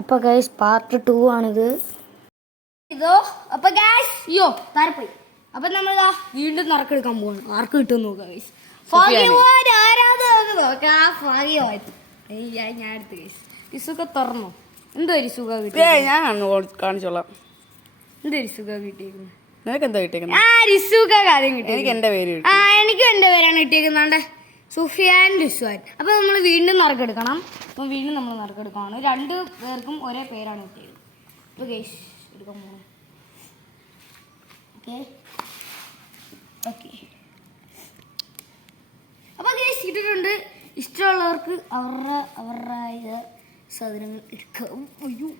അപ്പോൾ guys part 2 ആണിത്. ഇതോ അപ്പോൾ ഗൈസ് അയ്യോ താരപ്പോയി. അപ്പം നമ്മളിതാ വീണ്ടും നറുക്കെടുക്കാൻ പോവാണ്. ആർക്ക് കിട്ടും നോക്കുക ഗൈസ്. ഭാഗ്യവാൻ ആരാധന നോക്കാം. ആ ഭാഗ്യമായിട്ട് ഞാൻ എടുത്ത് ഗൈസ്. റിസുക തുറന്നോ? എന്തോ റിസുക കിട്ടി? ഞാൻ കാണിച്ചോളാം. എന്തോ റിസുക കിട്ടിയിരിക്കുന്നത്? നിനക്ക് എന്താ കിട്ടിയിരിക്കുന്നത്? ആ റിസുക കാര്യം കിട്ടി. എനിക്ക് എൻ്റെ പേര് ആ എനിക്കും എൻ്റെ പേരാണ് കിട്ടിയിരിക്കുന്നുണ്ട്. സുഫിയാൻ റിസ്വാൻ. അപ്പോൾ നമ്മൾ വീണ്ടും നറുക്കെടുക്കണം. അപ്പം വീണ്ടും നമ്മൾ നറുക്കെടുക്കുകയാണ്. 2 പേർക്കും ഒരേ പേരാണ് കിട്ടിയത്. അപ്പോൾ ഗൈസ് എടുക്കാൻ പോകണം. ഓക്കെ ഓക്കെ അപ്പോൾ ഗൈസ് ഇട്ടിട്ടുണ്ട്. ഇഷ്ടമുള്ളവർക്ക് അവരുടെ സാധനങ്ങൾ എടുക്കാം. അയ്യോ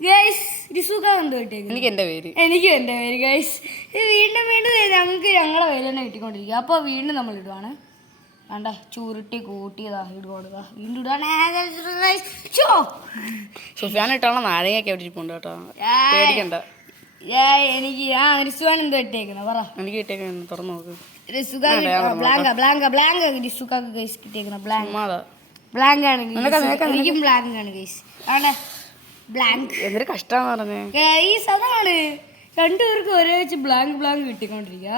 ഗൈസ് റിസുക എന്തോ കിട്ടിയേക്കും? എനിക്ക് എൻ്റെ പേര്. എനിക്കും എൻ്റെ പേര് ഗൈസ്. വീണ്ടും ഞങ്ങൾക്ക് ഞങ്ങളുടെ പേര് തന്നെ കിട്ടിക്കൊണ്ടിരിക്കുക. അപ്പോൾ വീണ്ടും നമ്മൾ ഇടുവാണ്. വേണ്ട ചുരുട്ടി കൂട്ടിയതാ ഇടുക. വീണ്ടും ഇടുവാണ്. സുഫിയാൻ ഇട്ടോളാം. നാരങ്ങയൊക്കെ എവിടെയിരിപ്പുണ്ട് കേട്ടോ. പേടിക്കണ്ട. എനിക്ക് റിസുവാൻ എന്തോ ഇട്ടേക്കുന്നത് പറ. എനിക്ക് കിട്ടിയേക്കുന്ന തുറന്നു നോക്ക്. റിസുക ബ്ലാങ്ക് റിസുക ഗൈസ് കിട്ടിയേക്കുന്ന ബ്ലാങ്ക് ആണ്. എനിക്കും ബ്ലാങ്ക് ആണ് ഗൈസ്. ആണ് ബ്ലാങ്ക്. എന്തൊരു കഷ്ടമാണെന്ന് പറഞ്ഞേ ഗൈസ്. അതാണ് 2 പേർക്ക് ഒരേ വെച്ച് ബ്ലാങ്ക് കിട്ടിക്കൊണ്ടിരിക്കുക.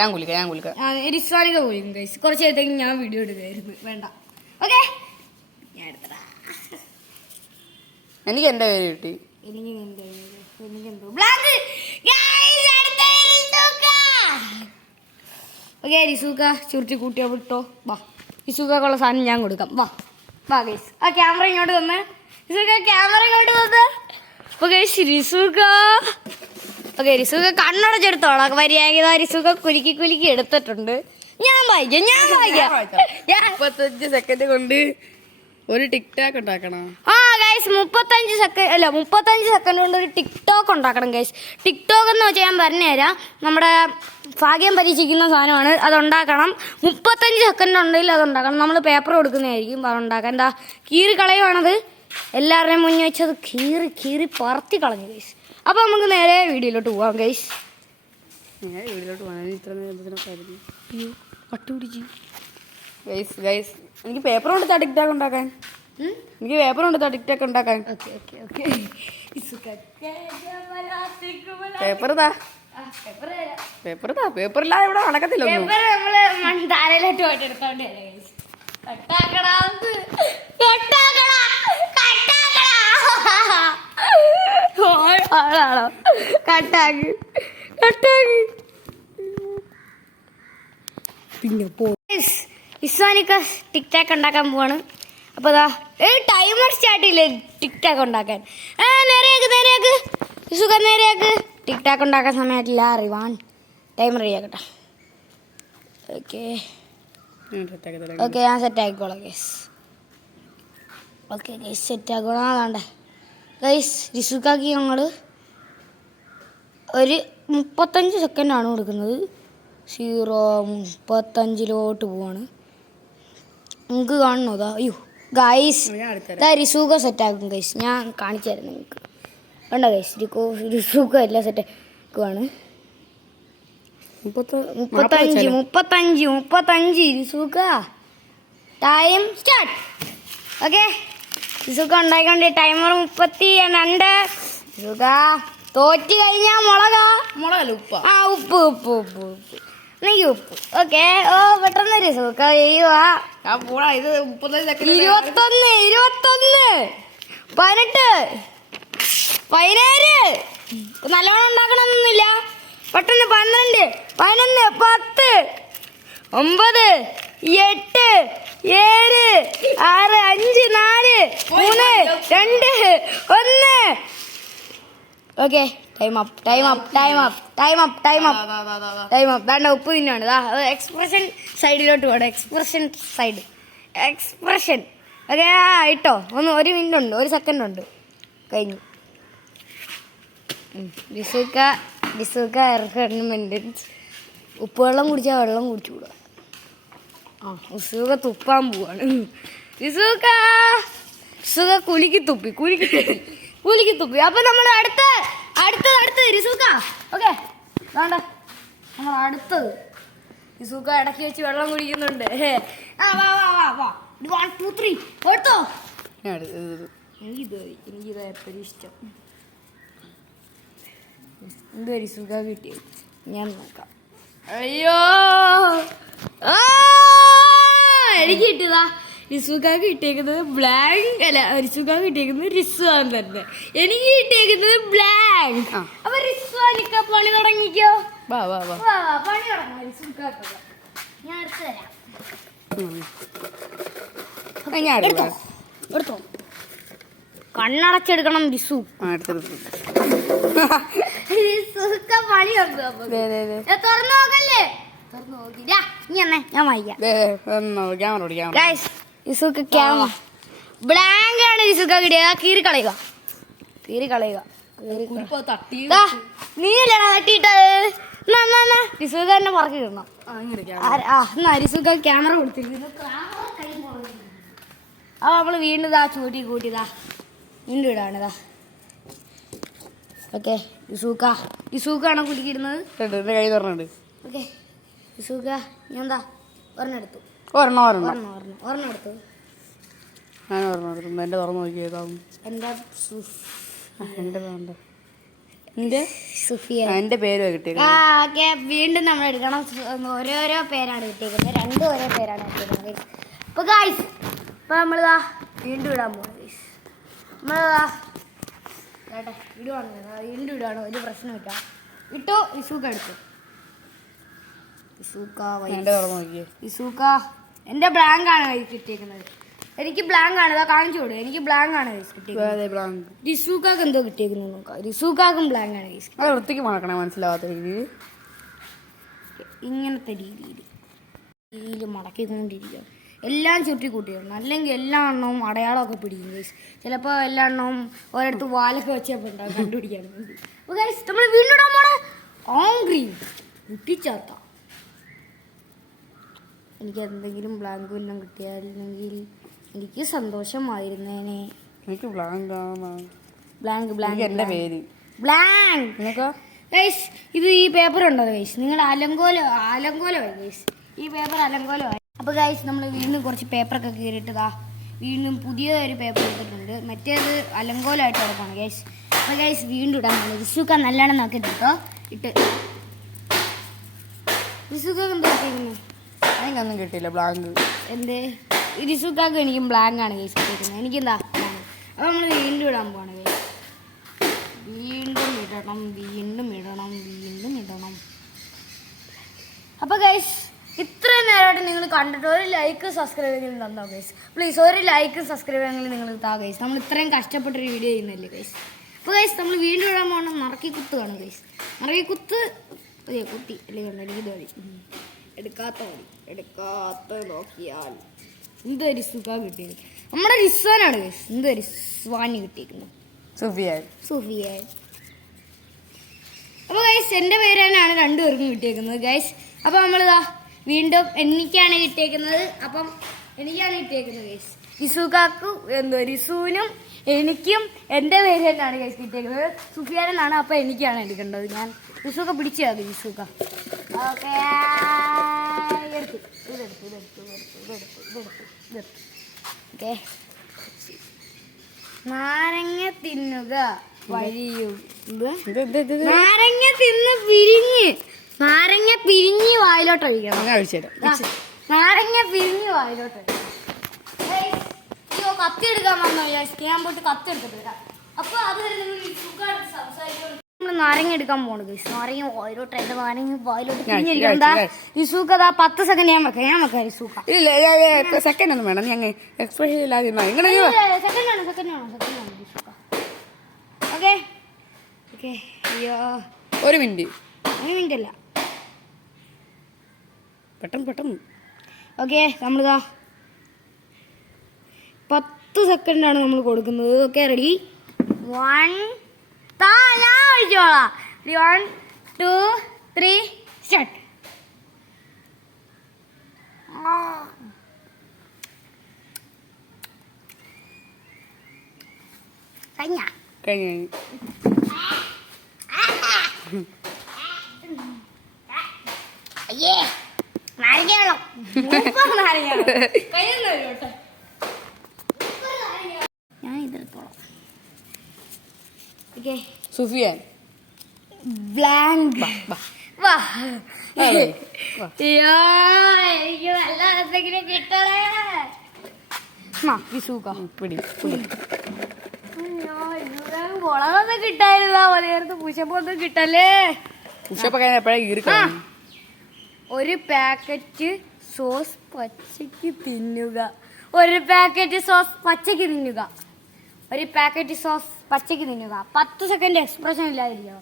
ഞാൻ കുളിക്കാം. റിസ്വാനിക പോലും ഗൈസ്. കുറച്ച് നേരത്തേക്ക് ഞാൻ വീഡിയോ എടുക്കായിരുന്നു. വേണ്ട ഓക്കെ ഞാൻ എടുത്തടാ. എനിക്ക് എൻ്റെ പേര് കിട്ടി. എനിക്കെന്തോ ബ്ലാങ്ക്. ഓക്കെ റിസുക ചുരുട്ടി കൂട്ടിയോ വിട്ടോ. വാ റിസുക്കുള്ള സാധനം ഞാൻ കൊടുക്കാം. വാ ഗൈസ്. ആ ക്യാമറ ഇങ്ങോട്ട് വന്ന്. ക്യാമറ ഇങ്ങോട്ട് വന്ന്. അപ്പോൾ ഗൈസ് റിസുക ഓക്കെ റിസുക കണ്ണടച്ചെടുത്തോളാം. മര്യാദ റിസുക കുലുക്കി എടുത്തിട്ടുണ്ട്. ഞാൻ വായിക്കാം. 35 സെക്കൻഡ് കൊണ്ട് ഒരു ടിക്ടോക്ക് ഉണ്ടാക്കണം. ആ ഗൈസ് 35 സെക്കൻഡ് കൊണ്ട് ഒരു ടിക്ടോക്ക് ഉണ്ടാക്കണം ഗൈസ്. ടിക്ടോക്ക് എന്ന് വെച്ചാൽ ഞാൻ പറഞ്ഞുതരാം. നമ്മുടെ ഭാഗ്യം പരീക്ഷിക്കുന്ന സാധനമാണ്. അതുണ്ടാക്കണം. 35 സെക്കൻഡ് ഉണ്ടെങ്കിൽ അതുണ്ടാക്കണം. നമ്മൾ പേപ്പർ കൊടുക്കുന്നതായിരിക്കും അതുണ്ടാക്കാൻ. എന്താ കീറി കളയുവാണത്. എല്ലാവരുടെയും മുന്നിൽ വെച്ചത് കീറി പറത്തി കളഞ്ഞു ഗൈസ്. അപ്പോൾ നമുക്ക് നേരെ വീഡിയോയിലോട്ട് പോവാം ഗൈസ്. എനിക്ക് പേപ്പർ കൊണ്ട് ടിക്ടോക്ക് ഉണ്ടാക്കാൻ. പേപ്പറില്ലാതെ ഇവിടെ നടക്കത്തില്ല. താരയിലോട്ട് പോയിട്ട് എടുത്തോണ്ട് കട്ടാക്ക് പിന്നെ ഇസ്വാനിക്ക ടിക്ടാക്ക് ഉണ്ടാക്കാൻ പോവാണ്. അപ്പോൾ അതാ ടൈമർ സ്റ്റാർട്ട് ചെയ്യില്ലേ ടിക്ടാക്ക് ഉണ്ടാക്കാൻ. നേരെയാക്ക് സുഖം നേരെയാക്ക്. ടിക്ടാക്ക് ഉണ്ടാക്കാൻ സമയമായിട്ടില്ല. അറിവാൻ ടൈമർ ചെയ്യാക്കട്ടെ. ഓക്കെ ഞാൻ സെറ്റാക്കിക്കോളാം ഗൈസ്. ഓക്കെ ഗൈസ് സെറ്റാക്കണം. അതാണ്ടേ ഗൈസ് റിസുക്കാക്കി ഞങ്ങൾ ഒരു 35 സെക്കൻഡാണ് കൊടുക്കുന്നത്. 35 പോവാണ്. നിങ്ങൾക്ക് കാണണോ? അയ്യോ ഗൈസ് റിസുക സെറ്റാക്കും ഗൈസ്. ഞാൻ കാണിച്ചു തരാം നിങ്ങൾക്ക്. വേണ്ട ഗൈസ് റിസുക എല്ലാം സെറ്റാക്കുവാണ്. 35 റിസുക ടൈം സ്റ്റാർട്ട്. ഓക്കെ റിസുക ഉണ്ടാക്കിക്കൊണ്ട് ടൈമർ 32. റിസുക തോറ്റ് കഴിഞ്ഞാൽ മുളകല്ല ഉപ്പ. ഉപ്പ് എനിക്ക് ഉപ്പ്. ഓക്കെ പെട്ടെന്ന് റിസുക ചെയ്യുക. 21 18 നല്ലോണം ഉണ്ടാക്കണമെന്നൊന്നുമില്ല. പെട്ടെന്ന് 12 11 10 9 8 7 6 5 4 3 2 1. Okay time up. വേണ്ട ഉപ്പ് തിന്നാണ്. എക്സ്പ്രഷൻ സൈഡിലോട്ട് പോകണം. എക്സ്പ്രഷൻ ഓക്കെ ഇട്ടോ. 1 മിനിറ്റ് ഉണ്ട്. 1 സെക്കൻഡ് ഉണ്ട്. കഴിഞ്ഞു. റിസുക ഉപ്പ് വെള്ളം കുടിച്ചാൽ വെള്ളം കുടിച്ചുകൂടാ. റിസുക തുപ്പാൻ പോവാണ്. റിസുക കുലുക്കി തുപ്പി. അപ്പൊ നമ്മൾ അടുത്ത റിസുക. ഓക്കെ വേണ്ട നമ്മൾ അടുത്തത് റിസുക ഇടയ്ക്ക് വെച്ച് വെള്ളം കുടിക്കുന്നുണ്ട്. 1 2 3 എടുത്തോ. എനിക്കിത് എപ്പോഴും ഇഷ്ടം. എന്തൊരു സുഖം കിട്ടിയത് ഞാൻ നോക്കാം. അയ്യോ എനിക്ക് കിട്ടിയതാ റിസുഖാക്ക് കിട്ടിയേക്കുന്നത് ബ്ലാങ്ക് അല്ല, റിസുഖാക്ക് കിട്ടിയേക്കുന്നത് റിസ്വാൻ തന്നെ. എനിക്ക് കിട്ടിയേക്കുന്നത് ബ്ലാങ്ക്. അപ്പൊ റിസ്വാനിക്ക പണി തുടങ്ങിക്കോ. പണി തുടങ്ങാം റിസുഖാക്ക. ഞാൻ എടുത്തു തരാം. എടുത്തോ. കണ്ണടച്ചെടുക്കണം റിസു. റിസുക്ക പണി തുറന്നു നോക്കല്ലേ. തുറന്നു നോക്കില്ല നീ എന്നെ ഞാൻ വായിക്കാം. ബ്ലാങ്ക് ആണ് റിസുക്ക കിട്ടിയ. കീറി കളയുക. നീ അല്ലേടാ തട്ടിയിട്ടത്. റിസുക്ക തന്നെ പറക്കി ഇടണം. റിസുക്ക ക്യാമറ കൊടുത്തിരിക്കുന്നു. അപ്പൊ നമ്മള് വീണ്ടും ഇതാ ചൂട്ടി കൂട്ടിയതാ വീണ്ടും ഇടാണിതാ. ഓക്കെ ഇസൂക്കാണോ കുലുക്കിയിടുന്നത്? കൈ തുറന്നുണ്ട്. ഓക്കെ ഇസൂക്ക ഞാൻ എന്താ ഒരെണ്ണെടുത്തു. ഒരെണ്ണെടുത്തു. എന്റെ തുറന്നു നോക്കിയേക്കാം. എന്റെ പേര് കിട്ടിയത്. ഓക്കെ വീണ്ടും നമ്മൾ എടുക്കണം. ഓരോരോ പേരാണ് കിട്ടിയിരിക്കുന്നത്. രണ്ടും ഓരോ പേരാണ് കിട്ടിയിരിക്കുന്നത്. അപ്പൊ ഗായ്സ് ഇപ്പൊ നമ്മളിതാ വീണ്ടും ഇടാൻ പോകുന്നത്. നമ്മളിതാ കേട്ടെ ഇടുവാണ്. വീണ്ടും ഇടുവാണ്. ഒരു പ്രശ്നമില്ല. ഇട്ടോ ഇസൂക്ക എടുത്തു. ഇസൂക്ക എന്റെ ബ്ലാങ്ക് ആണ് കൈ കിട്ടിയേക്കുന്നത്. എനിക്ക് ബ്ലാങ്ക് ആണ്. ഇതാ കാണിച്ചു കൊടുക്കും. എനിക്ക് ബ്ലാങ്ക് ആണ് കൈസ് കിട്ടിയേക്കുന്നത്. റിസൂക്കാക്ക് എന്തോ കിട്ടിയേക്കുന്നു നോക്കാം. റിസൂക്കാക്കും ബ്ലാങ്ക് ആണ് കൈസ്. വൃത്തിക്ക് മണക്കണേ മനസ്സിലാവാത്ത രീതിയിൽ ഇങ്ങനത്തെ രീതിയിൽ മടക്കിക്കൊണ്ടിരിക്കുക. എല്ലാം ചുറ്റി കൂട്ടിയിടണം. അല്ലെങ്കിൽ എല്ലാ എണ്ണവും അടയാളമൊക്കെ പിടിക്കും ഗൈസ്. ചിലപ്പോൾ എല്ലാ എണ്ണവും ഒരിടത്ത് വാലൊക്കെ വെച്ചപ്പോൾ ഉണ്ടാവും കണ്ടുപിടിക്കാൻ വേണ്ടി. അപ്പോൾ ഗൈസ് നമ്മൾ വീണ്ടും ഇടാൻ പോണേ ഓൺഗ്രീൻ കുട്ടിച്ചാത്ത. എനിക്ക് എന്തെങ്കിലും ബ്ലാങ്ക് വല്ലതും കിട്ടിയായിരുന്നെങ്കിൽ എനിക്ക് സന്തോഷമായിരുന്നേനെ. എനിക്ക് ബ്ലാങ്ക് ഗൈസ് ഇത് ഈ പേപ്പർ ഉണ്ടോ ഗൈസ്? നിങ്ങളുടെ അലങ്കോലമായി ഗൈസ്. ഈ പേപ്പർ അലങ്കോലമായി. അപ്പോൾ ഗൈസ് നമ്മൾ വീണ്ടും കുറച്ച് പേപ്പറൊക്കെ കീറിയിട്ടതാ വീണ്ടും പുതിയൊരു പേപ്പർ എടുത്തിട്ടുണ്ട്. മറ്റേത് അലങ്കോലമായിട്ട് കിടക്കാണ് ഗൈസ്. അപ്പോൾ ഗൈസ് വീണ്ടും ഇടാൻ പോകുന്നത്. റിസുക്ക നല്ലോണം നോക്കിയിട്ട് കേട്ടോ. ഇട്ട് റിസുക്ക എന്താ കിട്ടിയിരിക്കുന്നത്? എനിക്കൊന്നും കിട്ടിയില്ല ബ്ലാങ്ക്. എന്തേ? റിസുക്കാക്ക് എനിക്കും ബ്ലാങ്ക് ആണ് ഗൈസ് കിട്ടിയിരിക്കുന്നത്. എനിക്കെന്താ? അപ്പോൾ നമ്മൾ വീണ്ടും ഇടാൻ പോവാണ് ഗൈസ്. വീണ്ടും ഇടണം. അപ്പോൾ ഗൈസ് ഇത്രയും നേരമായിട്ട് നിങ്ങൾ കണ്ടിട്ട് ഒരു ലൈക്ക് സബ്സ്ക്രൈബെങ്കിലും തന്നോ ഗൈസ്. പ്ലീസ് ഒരു ലൈക്ക് സബ്സ്ക്രൈബെങ്കിലും നിങ്ങൾ താ ഗൈസ്. നമ്മൾ ഇത്രയും കഷ്ടപ്പെട്ടൊരു വീഡിയോ ചെയ്യുന്നില്ലേ ഗൈസ്. അപ്പോൾ ഗൈസ് നമ്മൾ വീണ്ടും ഇടാൻ പോകണം. മറക്കി കുത്ത് കാണും ഗൈസ്. മറക്കി കുത്ത് കുത്തി അല്ലെങ്കിൽ എനിക്ക് തോന്നി എടുക്കാത്ത നോക്കിയാൽ എന്തൊരു സുഖം കിട്ടിയത്. നമ്മുടെ റിസ്വാനാണ് ഗൈസ്. എന്തൊരു സ്വാനി കിട്ടിയിരിക്കുന്നത്. സുഫിയാൻ. അപ്പോൾ ഗൈസ് എൻ്റെ പേര് തന്നെയാണ് രണ്ടുപേർക്കും കിട്ടിയേക്കുന്നത് ഗൈസ്. അപ്പോൾ നമ്മളിതാ വീണ്ടും എനിക്കാണ് കിട്ടിയേക്കുന്നത്. അപ്പം എനിക്കാണ് കിട്ടിയേക്കുന്നത് ഗൈസ്. റിസുക്കാക്കും റിസുവിനും എനിക്കും എൻ്റെ പേര് തന്നെയാണ് ഗൈസ് കിട്ടിയേക്കുന്നത്. സുഫിയാനെന്നാണ്. അപ്പം എനിക്കാണ് എടുക്കേണ്ടത്. ഞാൻ റിസുക്ക പിടിച്ചു അത് റിസുക്ക. ഓക്കെ ഓക്കെ നാരങ്ങ തിന്നുക വഴിയും. നാരങ്ങ പിരിഞ്ഞ് വായിലോട്ട് ഒഴിക്കണം. നാരങ്ങ പിരിഞ്ഞ് വായിലോട്ട് അയ്യോ കത്തി എടുക്കാൻ വന്നോ ഞാൻ പോയിട്ട് കത്തി എടുത്തിട്ട് വരാം. അപ്പൊ അത് സംസാരിക്കണം. നമ്മൾ നാരങ്ങ എടുക്കാൻ പോണത് നാരങ്ങ വായിലോട്ട്. എന്റെ നാരങ്ങ വായിലോട്ട് പിരിഞ്ഞിരിക്കണ്ട. റിസൂക്ക 10 സെക്കൻഡ് ഞാൻ വെക്കാം റിസൂക്ക. സെക്കൻഡ് ഒന്നും വേണം. ഞങ്ങൾ എക്സ്പ്രഷൻ ഇല്ലാതെ സെക്കൻഡ് വേണം റിസൂക്ക. ഓക്കെ അയ്യോ ഒരു മിനിറ്റ് അല്ല പെട്ടെന്ന്. ഓക്കെ നമ്മളിതാ 10 സെക്കൻഡാണ് നമ്മൾ കൊടുക്കുന്നത്. Okay ready? 1 ഞാൻ ഒഴിച്ചോളാം. 1 2 3 സ്റ്റാർട്ട്. കഴിഞ്ഞ അയ്യേ നാരങ്ങ ഞാൻ ഇതെടുത്തോളാം. ഓക്കെ സുഫിയാൻ ബ്ലാങ്ക് ബാ. വാ അതെ, വാ. അയ്യോ എനിക്ക് നല്ല എന്തെങ്കിലും കിട്ടണേ വിസൂക്ക പിടി മുളകൊന്നും കിട്ടായിരുന്ന മലയാളത്ത് പൂച്ചപ്പൊന്നും കിട്ടല്ലേ ഉഷപ്പൊക്കെ എപ്പോഴാ ഈറിക്കണം. ഒരു പാക്കറ്റ് സോസ് പച്ചയ്ക്ക് തിന്നുക. ഒരു പാക്കറ്റ് സോസ് പച്ചയ്ക്ക് തിന്നുക. ഒരു പാക്കറ്റ് സോസ് പച്ചയ്ക്ക് തിന്നുക. 10 സെക്കൻഡ് എക്സ്പ്രഷൻ ഇല്ലാതിരിക്കുക.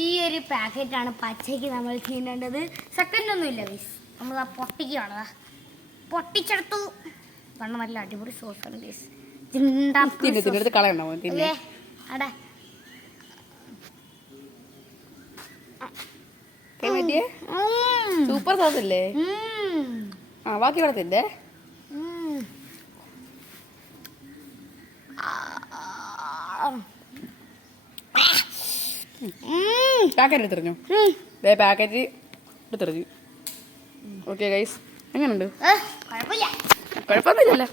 ഈ ഒരു പാക്കറ്റാണ് പച്ചയ്ക്ക് നമ്മൾ തിന്നേണ്ടത്. സെക്കൻഡ് ഒന്നുമില്ല ഗൈസ്. നമ്മൾ ആ പൊട്ടിക്കുകയാണ്. പൊട്ടിച്ചെടുത്തു. കണ്ണ് നല്ല അടിപൊളി സോസാണ് ഗൈസ്. തിന്നെടുത്ത് കളയണ്ട മോൻ, തിന്നെ. അടാ പറ്റിയേ സൂപ്പർ സോസ് അല്ലേ? ആ ബാക്കി ഇവിടെ തിന്നെ. പാക്കറ്റ് എടുത്തെറിഞ്ഞു. പാക്കറ്റ് എടുത്തെറിഞ്ഞു. ഓക്കെ ഗൈസ്, എങ്ങനെയുണ്ട്? കുഴപ്പമില്ല. കുഴപ്പമൊന്നുമില്ലല്ലോ.